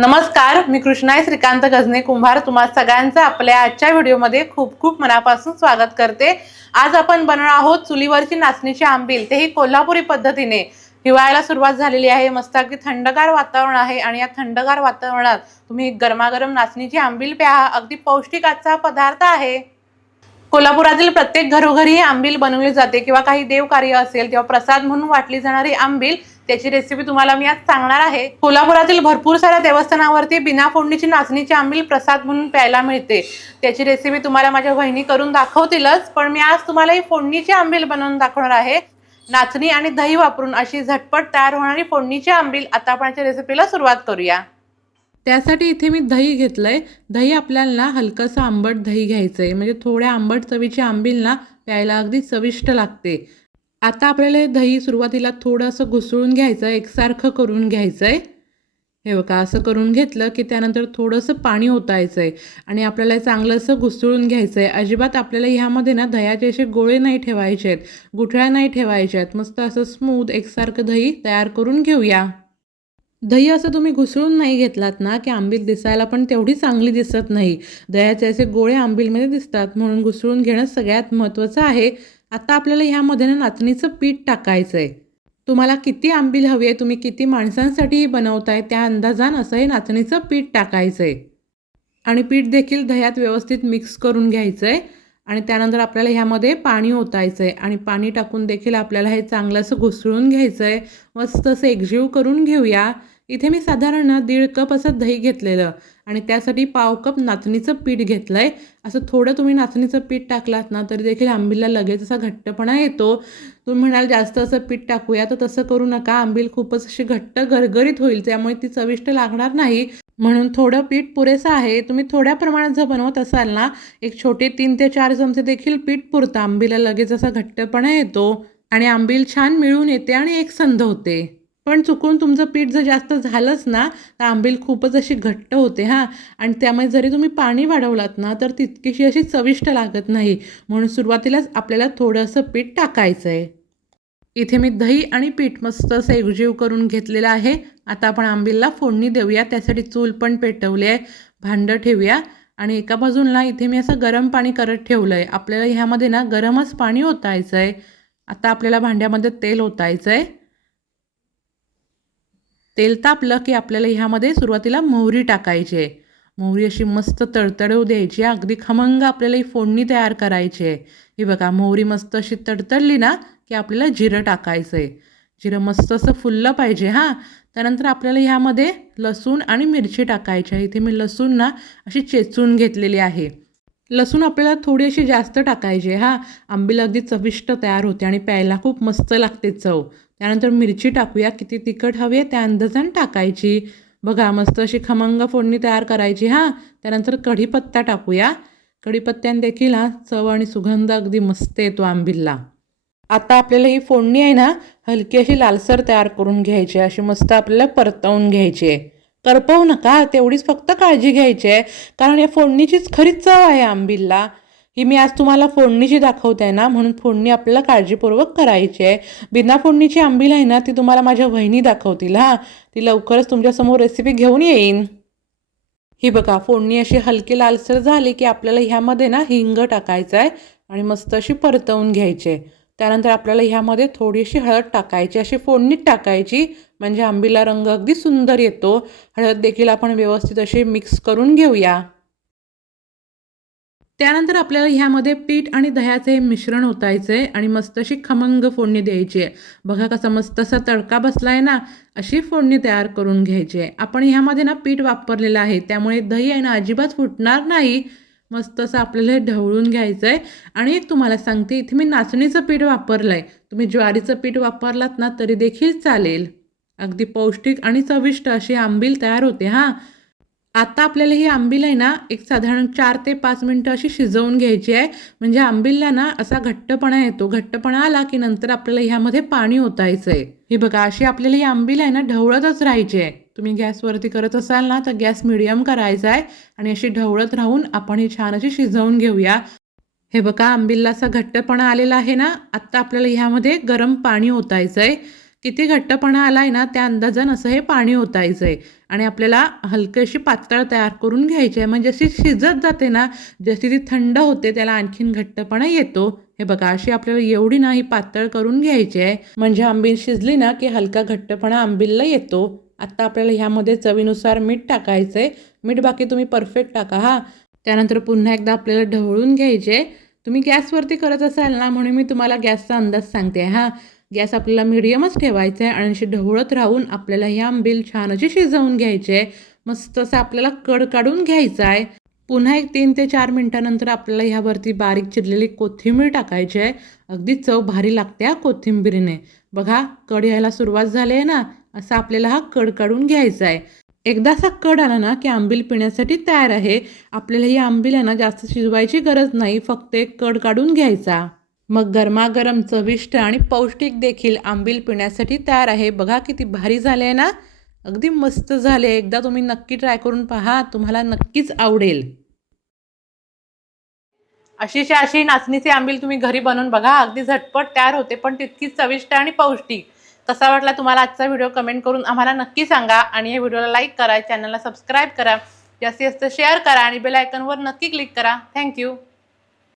नमस्कार मी कृष्णाई श्रीकांत गजने कुंभार. तुम्हा सगळ्यांचं आपल्या आजच्या व्हिडिओमध्ये खूप खूप मनापासून स्वागत करते. आज आपण बनवणार आहोत चुलीवरची नाचणीची आंबील. तेही कोल्हापुरी पद्धतीने. हिवाळ्याला सुरुवात झालेली आहे मस्त अगदी थंडगार वातावरण आहे आणि या थंडगार वातावरणात तुम्ही गरमागरम नाचणीची आंबील प्या. अगदी पौष्टिक आजचा पदार्थ आहे. कोल्हापुरातील प्रत्येक घरोघरी ही आंबील बनवली जाते किंवा काही देवकार्य असेल तेव्हा प्रसाद म्हणून वाटली जाणारी आंबील त्याची रेसिपी तुम्हाला मी आज सांगणार आहे. कोल्हापुरातील भरपूर साऱ्या देवस्थानावरती बिना फोडणीची नाचणीची आंबील प्रसाद म्हणून प्यायला मिळते. त्याची रेसिपी तुम्हाला माझ्या बहिणी करून दाखवतीलच पण मी आज तुम्हाला ही फोडणीची आंबील बनवून दाखवणार आहे. नाचणी आणि दही वापरून अशी झटपट तयार होणारी फोडणीची आंबील आता आपण रेसिपीला सुरुवात करूया. त्यासाठी इथे मी दही घेतलं आहे दही आपल्याला ना हलकंसं आंबट दही घ्यायचं आहे म्हणजे थोड्या आंबट चवीची आंबील ना प्यायला अगदी चविष्ट लागते. आता आपल्याला हे दही सुरुवातीला थोडंसं घुसळून घ्यायचं आहे एकसारखं करून घ्यायचं आहे हे बघा असं करून घेतलं की त्यानंतर थोडंसं पाणी ओतायचं आहे आणि आपल्याला चांगलं असं घुसळून घ्यायचं आहे अजिबात आपल्याला ह्यामध्ये ना दह्याचे असे गोळे नाही ठेवायचे आहेत गुठळ्या नाही ठेवायच्या आहेत मस्त असं स्मूथ एकसारखं दही तयार करून घेऊया. दही असं तुम्ही घुसळून नाही घेतलात ना की आंबील दिसायला पण तेवढी चांगली दिसत नाही. दह्याचे असे गोळे आंबीलमध्ये दिसतात म्हणून घुसळून घेणं सगळ्यात महत्त्वाचं आहे. आता आपल्याला ह्यामध्ये ना नाचणीचं पीठ टाकायचं आहे तुम्हाला किती आंबील हवी आहे तुम्ही किती माणसांसाठी बनवताय त्या अंदाजान असं हे नाचणीचं पीठ टाकायचं आहे आणि पीठ देखील दह्यात व्यवस्थित मिक्स करून घ्यायचं आहे आणि त्यानंतर आपल्याला ह्यामध्ये पाणी ओतायचं आहे आणि पाणी टाकून देखील आपल्याला हे चांगलं असं घुसळून घ्यायचं आहे मस्त असं एकजीव करून घेऊया. इथे मी साधारण दीड कप असं दही घेतलेलं. आणि त्यासाठी पाव कप नाचणीचं पीठ घेतलं आहे असं थोडं तुम्ही नाचणीचं पीठ टाकलात ना तरी देखील आंबीलला लगेच असा घट्टपणा येतो. तुम्ही म्हणाल जास्त असं पीठ टाकूया तर तसं करू नका. आंबील खूपच अशी घट्ट गरगरीत होईल त्यामुळे ती चविष्ट लागणार नाही. म्हणून थोडं पीठ पुरेसं आहे. तुम्ही थोड्या प्रमाणात जर बनवत असाल ना एक छोटे तीन ते चार चमचे देखील पीठ पुरतं. आंबीला लगेच असा घट्टपणा येतो आणि आंबील छान मिळून येते आणि एक संध होते. पण चुकून तुमचं पीठ जर जास्त झालंच ना तर आंबील खूपच अशी घट्ट होते हां. आणि त्यामुळे जरी तुम्ही पाणी वाढवलात ना तर तितकीशी अशी चविष्ट लागत नाही. म्हणून सुरुवातीलाच आपल्याला थोडंसं पीठ टाकायचं आहे इथे मी दही आणि पीठ मस्त असं एकजीव करून घेतलेलं आहे. आता आपण आंबीलला फोडणी देऊया. त्यासाठी चूल पण पेटवली आहे. भांडं ठेवूया. आणि एका बाजूला इथे मी असं गरम पाणी करत ठेवलं आहे आपल्याला ह्यामध्ये ना गरमच पाणी ओतायचं आहे आता आपल्याला भांड्यामध्ये तेल ओतायचं आहे तेल तापलं की आपल्याला ह्यामध्ये सुरुवातीला मोहरी टाकायची आहे. मोहरी अशी मस्त तडतडवू द्यायची. अगदी खमंग आपल्याला ही फोडणी तयार करायची आहे. ही बघा मोहरी मस्त अशी तडतडली ना की आपल्याला जिरं टाकायचं आहे जिरं मस्त असं फुललं पाहिजे हां. त्यानंतर आपल्याला ह्यामध्ये लसूण आणि मिरची टाकायची आहे. इथे मी लसूण ना अशी चेचून घेतलेली आहे. लसूण आपल्याला थोडी अशी जास्त टाकायची हां. आंबील अगदी चविष्ट तयार होते आणि प्यायला खूप मस्त लागते चव. त्यानंतर मिरची टाकूया. किती तिखट हवी आहे त्या अंदाजाने टाकायची. बघा मस्त अशी खमंग फोडणी तयार करायची हां. त्यानंतर कढीपत्ता टाकूया. कढीपत्त्याने देखील हा चव आणि सुगंध अगदी मस्त येतो आंबीलला. आता आपल्याला ही फोडणी आहे ना हलकी अशी लालसर तयार करून घ्यायची आहे. अशी मस्त आपल्याला परतवून घ्यायची आहे. करपवू नका तेवढीच फक्त काळजी घ्यायची आहे. कारण या फोडणीचीच खरीच चव आहे आंबीलला. ही मी आज तुम्हाला फोडणीची दाखवते आहे ना म्हणून फोडणी आपल्याला काळजीपूर्वक करायची आहे. बिना फोडणीची आंबील आहे ना ती तुम्हाला माझ्या वहिनी दाखवतील हां. ती लवकरच तुमच्यासमोर रेसिपी घेऊन येईन. ही बघा फोडणी अशी हलकी लालसर झाली की आपल्याला ह्यामध्ये ना हिंग टाकायचं आहे आणि मस्त अशी परतवून घ्यायची. आहे त्यानंतर आपल्याला ह्यामध्ये थोडीशी हळद टाकायची अशी फोडणीत टाकायची. म्हणजे आंबीला रंग अगदी सुंदर येतो. हळद देखील आपण व्यवस्थित अशी मिक्स करून घेऊया. त्यानंतर आपल्याला ह्यामध्ये पीठ आणि दह्याचे मिश्रण ओतायचं आहे आणि मस्त अशी खमंग फोडणी द्यायची आहे. बघा कसा मस्त असा तडका बसला आहे ना अशी फोडणी तयार करून घ्यायची आहे. आपण ह्यामध्ये ना पीठ वापरलेलं आहे त्यामुळे दही आहे ना अजिबात फुटणार नाही. मस्त असं आपल्याला हे ढवळून घ्यायचं आहे आणि एक तुम्हाला सांगते इथे मी नाचणीचं पीठ वापरलं आहे तुम्ही ज्वारीचं पीठ वापरलात ना तरी देखील चालेल. अगदी पौष्टिक आणि चविष्ट अशी आंबील तयार होते हां. आता आपल्याला ही आंबील आहे ना एक साधारण चार ते पाच मिनटं अशी शिजवून घ्यायची आहे. म्हणजे आंबीलला ना असा घट्टपणा येतो. घट्टपणा आला की नंतर आपल्याला ह्यामध्ये पाणी ओतायचं आहे हे बघा अशी आपल्याला ही आंबील आहे ना ढवळतच राहायची आहे. तुम्ही गॅसवरती करत असाल ना तर गॅस मिडियम करायचा आहे आणि अशी ढवळत राहून आपण ही छान अशी शिजवून घेऊया. हे बघा आंबीलला असा घट्टपणा आलेला आहे ना आत्ता आपल्याला ह्यामध्ये गरम पाणी ओतायचं आहे किती घट्टपणा आला आहे ना त्या अंदाजानं असं हे पाणी ओतायचं आहे आणि आपल्याला हलकीशी पातळ तयार करून घ्यायची आहे म्हणजे जशी शिजत जाते ना जशी ती थंड होते त्याला आणखीन घट्टपणा येतो. हे बघा अशी आपल्याला एवढी ना ही पातळ करून घ्यायची आहे म्हणजे आंबील शिजली ना की हलका घट्टपणा आंबीलला येतो. आत्ता आपल्याला ह्यामध्ये चवीनुसार मीठ टाकायचं आहे मीठ बाकी तुम्ही परफेक्ट टाका हा. त्यानंतर पुन्हा एकदा आपल्याला ढवळून घ्यायचे तुम्ही गॅसवरती करत असाल ना म्हणून मी तुम्हाला गॅसचा अंदाज सांगते हां. गॅस आपल्याला मिडियमच ठेवायचा आहे आणि अशी ढवळत राहून आपल्याला हे आंबील छान अशी शिजवून घ्यायचे. मस्त असं आपल्याला कड काढून घ्यायचा आहे पुन्हा एक तीन ते चार मिनटानंतर आपल्याला ह्यावरती बारीक चिरलेली कोथिंबीर टाकायची आहे अगदी चव भारी लागते हा कोथिंबीरीने. बघा कड यायला सुरुवात झाली आहे ना असा आपल्याला हा कड काढून घ्यायचा आहे एकदा असा कड आला ना की आंबील पिण्यासाठी तयार आहे. आपल्याला ही आंबील आहे ना जास्त शिजवायची गरज नाही. फक्त एक कड काढून घ्यायचा. मग गरमागरम चविष्ट आणि पौष्टिक देखील आंबील पिण्यासाठी तयार आहे. बघा किती भारी झाले आहे ना? अगदी मस्त झाले एकदा तुम्ही नक्की ट्राय करून पहा. तुम्हाला नक्कीच आवडेल. अशीच्या अशी नाचणीचे आंबील तुम्ही घरी बनवून बघा. अगदी झटपट तयार होते पण तितकीच चविष्ट आणि पौष्टिक. कसा वाटला तुम्हाला आजचा व्हिडिओ? कमेंट करून आम्हाला नक्की सांगा. आणि या व्हिडिओला लाईक करा चॅनलला सबस्क्राईब करा. जास्तीत जास्त शेअर करा आणि बेल आयकनवर नक्की क्लिक करा. थँक्यू